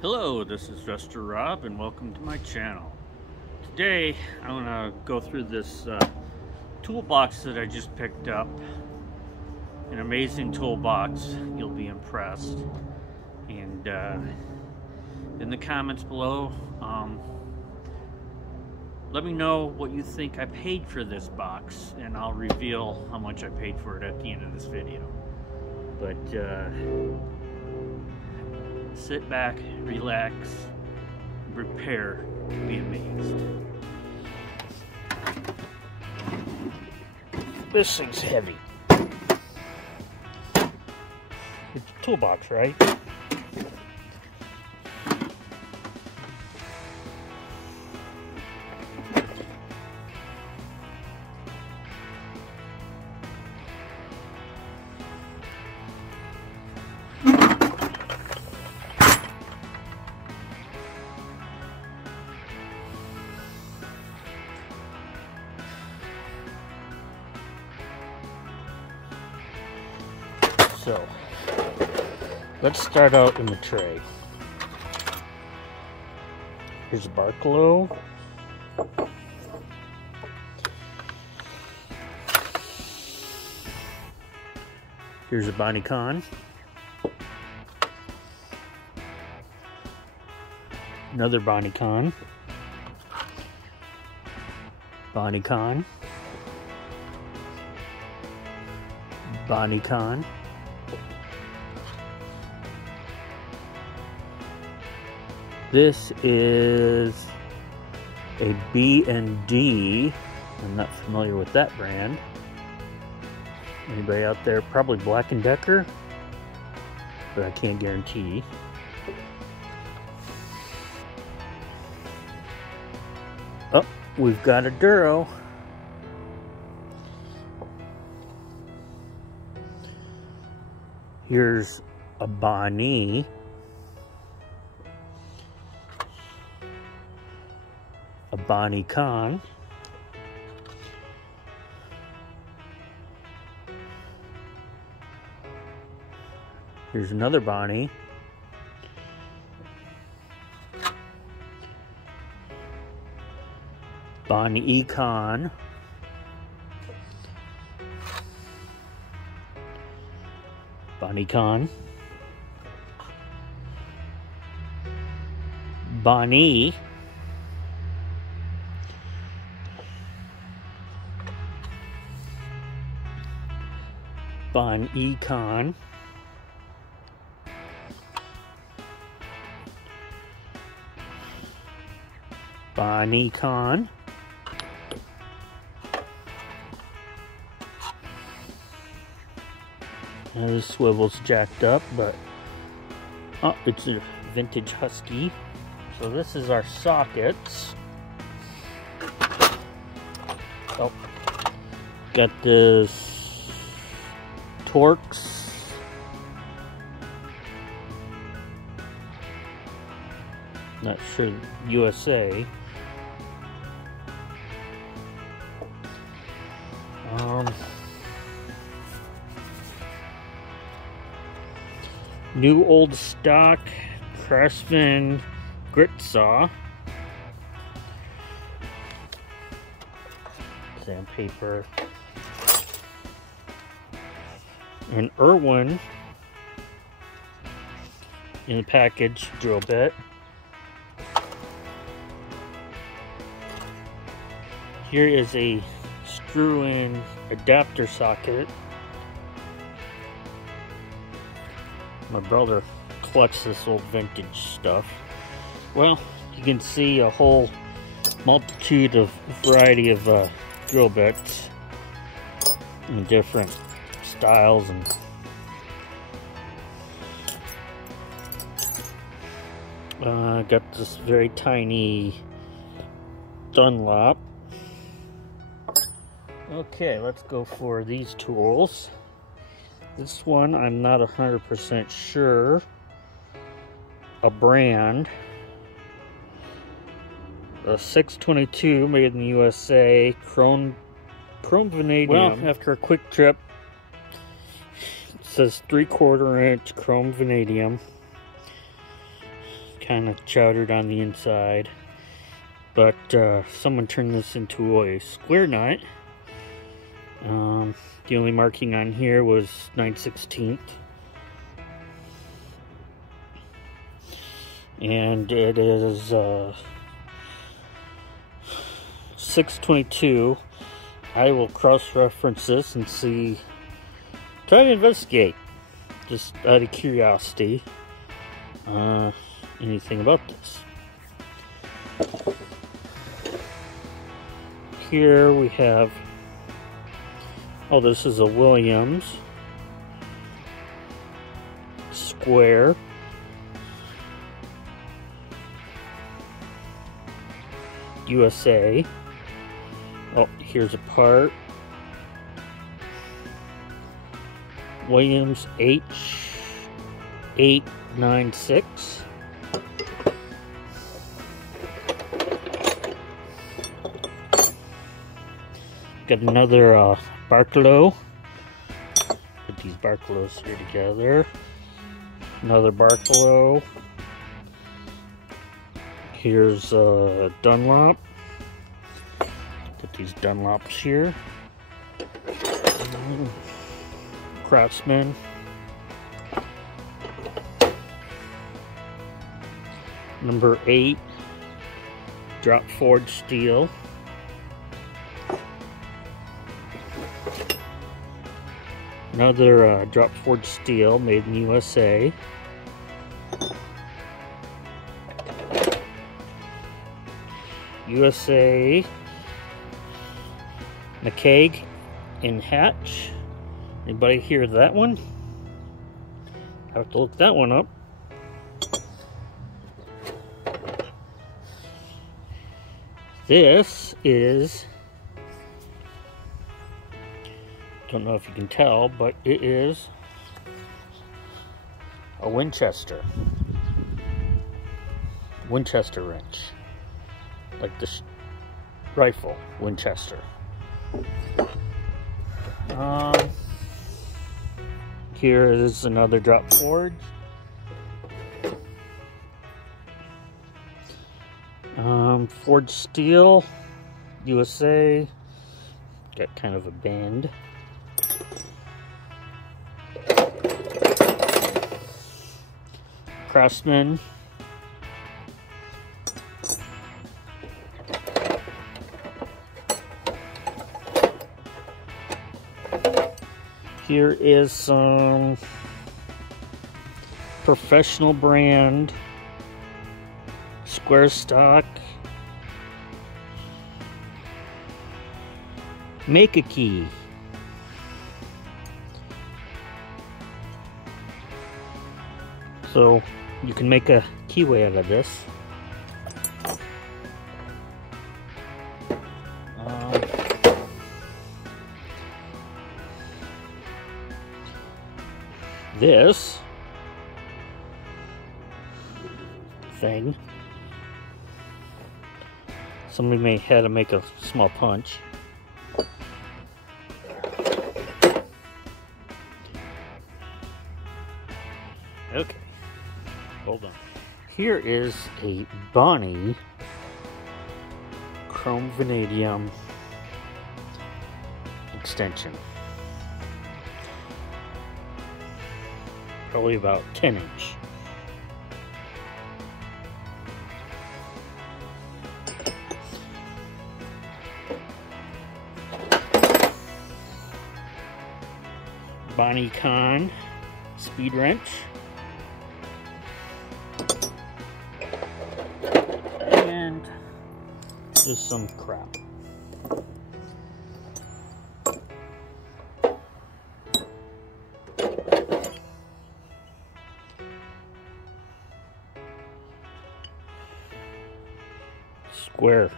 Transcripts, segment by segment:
Hello, this is Resto-Rob and welcome to my channel. Today I'm going to go through this toolbox that I just picked up. An amazing toolbox, you'll be impressed. And in the comments below, let me know what you think I paid for this box, and I'll reveal how much I paid for it at the end of this video. But sit back, relax, prepare to be amazed. This thing's heavy. It's a toolbox, right? So, let's start out in the tray. Here's a Barclow. Here's a Bonicon. Another Bonicon. Bonicon. Bonicon. This is a B&D. I'm not familiar with that brand. Anybody out there? Probably Black & Decker, but I can't guarantee. Oh, we've got a Duro. Here's a Bonnie. A Bonicon. Here's another Bonnie. Bonicon. Bonicon. Bonnie. Bonicon. Bonicon. Now this swivel's jacked up, but oh, it's a vintage Husky. So this is our sockets. Oh, got this Torx. Not sure, USA. New old stock Craftsman grit saw. Sandpaper. An Irwin in a package drill bit. Here is a screw-in adapter socket. My brother collects this old vintage stuff. Well, you can see a whole multitude of variety of drill bits in different styles and got this very tiny Dunlop. Okay, let's go for these tools. This one I'm not 100% sure a brand. A 622 made in the USA, chrome vanadium. Well, after a quick trip, it says 3/4 inch chrome vanadium. kind of chowdered on the inside. But someone turned this into a square nut. The only marking on here was 9/16. And it is 6/22. I will cross-reference this and see, try to investigate, just out of curiosity, anything about this. Here we have, oh, this is a Williams square. USA. Oh, here's a part. Williams H896. Got another Barklow. Put these Barklows here together. Another Barklow. Here's Dunlop. Put these Dunlops here. Craftsman. Number 8. Drop forged steel. Another drop forged steel made in USA. USA McCaig in Hatch. Anybody hear that one? I have to look that one up. This is, don't know if you can tell, but it is a Winchester wrench. Like this rifle, Winchester. Here is another drop forge. Forged steel, USA. Got kind of a bend. Craftsman. Here is some professional brand square stock. Make a key. So you can make a keyway out of this. This thing, somebody may have to make a small punch. Okay, hold on. Here is a Bonnie chrome vanadium extension. Probably about 10 inch. Bonnie Con speed wrench. And just some crap. Square.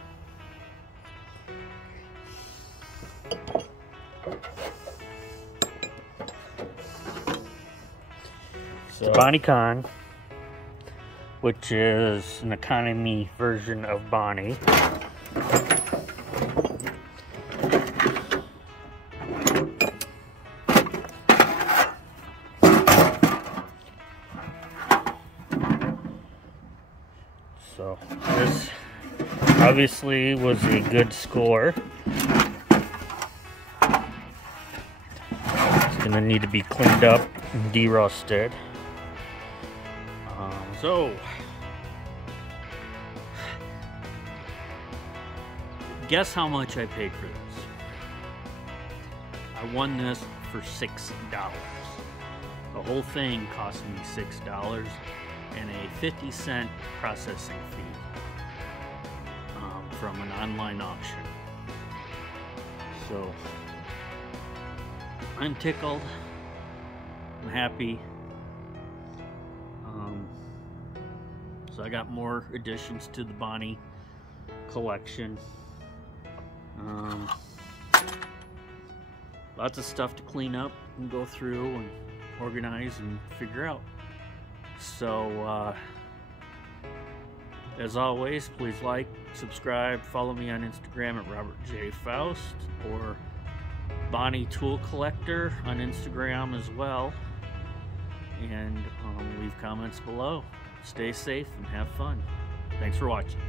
So, Bonnie Con, which is an economy version of Bonnie. So this obviously was a good score. It's gonna need to be cleaned up and derusted. So guess how much I paid for this? I won this for $6. The whole thing cost me $6 and a 50-cent processing fee from an online auction. So I'm tickled. I'm happy. So I got more additions to the Bonnie collection. Lots of stuff to clean up and go through and organize and figure out. So as always, please like, subscribe, follow me on Instagram at Robert J. Faust or Bonnie Tool Collector on Instagram as well, and leave comments below. Stay safe and have fun. Thanks for watching.